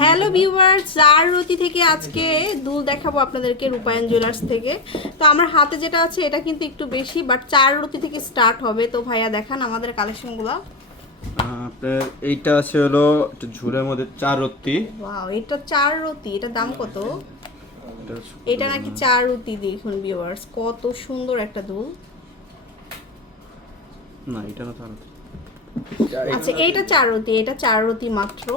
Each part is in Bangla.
হ্যালো ভিউয়ার্স চার রতি থেকে আজকে দুল দেখাবো আপনাদেরকে রূপায়ণ জুয়েলার্স থেকে। তো আমার হাতে যেটা আছে এটা কিন্তু একটু বেশি বাট চার রতি থেকে স্টার্ট হবে। তো ভাইয়া দেখান আমাদের কালেকশনগুলো আপনার এইটা আছে হলো একটু ঝুলের মধ্যে চার রত্তি ওয়াও এটা চার রতি এটার দাম কত? এটা নাকি চার রতি দেখুন ভিউয়ার্স কত সুন্দর একটা দুল। না এটা না চার রত্তি আচ্ছা এইটা চার রতি এটা চার রতি মাত্র।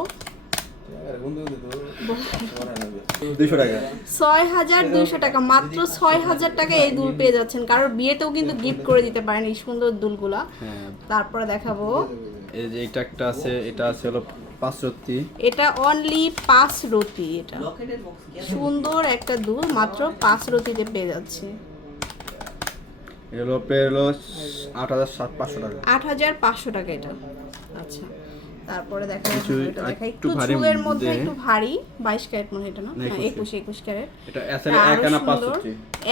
ছয় হাজার দুইশো টাকা মাত্র ছয় হাজার টাকা এই দুল পেয়ে যাচ্ছেন। কারণ বিয়েতেও কিন্তু গিফট করে দিতে পারেন এই সুন্দর দুলগুলা। হ্যাঁ। তারপরে দেখাবো। এই যে এটা একটা আছে এটা আছে হলো পাঁচ এটা অনলি পাঁচ রতি এটা। সুন্দর একটা দুল মাত্র পাঁচ রতিতে পেয়ে যাচ্ছে। এটা হলো প্রায় হলো আট হাজার সাত পাঁচশো টাকা। আট হাজার পাঁচশো টাকা এটা। আচ্ছা। তারপরে দেখা একটু চুলের মধ্যে। একটু ভারী বাইশ ক্যারেট মনে এটা না? না, 21 একুশ একুশ ক্যারেট। এটা এক আনা পাঁচ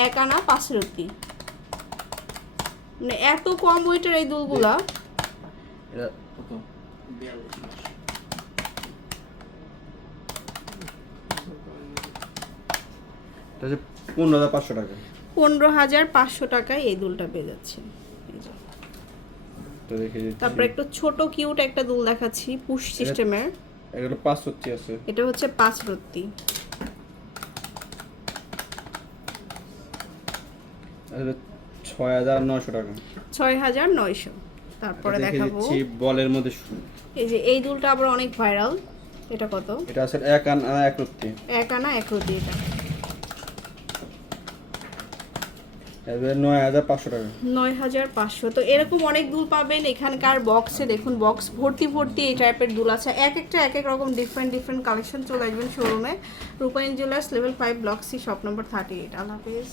এক আনা পাঁচ রতি মানে এত কম ওয়েটের এই দুলগুলা। পনেরো হাজার পাঁচশো টাকা। পনেরো হাজার পাঁচশো টাকায় এই দুলটা পেয়ে যাচ্ছে তো দেখে দিচ্ছি। তারপর একটু ছোট কিউট একটা দুল দেখাচ্ছি পুশ সিস্টেমের। এগুলো পাঁচ রত্তি আছে। এটা হচ্ছে পাঁচ রত্তি। এটা ছয় হাজার নয়শো টাকা। ছয় হাজার নয়শো। তারপরে এটা দেখাবো। বলের মধ্যে এই যে এই দুলটা আবার অনেক ভাইরাল। এটা কত? এটা আছে এক আনা এক রত্তি। এক আনা এক রতি এটা। নয় হাজার পাঁচশো তো এরকম অনেক দুল পাবেন এখানকার বক্সে। দেখুন, বক্স ভর্তি ভর্তি এই টাইপের দুল আছে। এক একটা, এক এক রকম ডিফারেন্ট ডিফারেন্ট কালেকশন চলে আসবেন শোরুমে Rupayan jewellers level five block C shop number thirty eight আল্লাহ হাফিজ।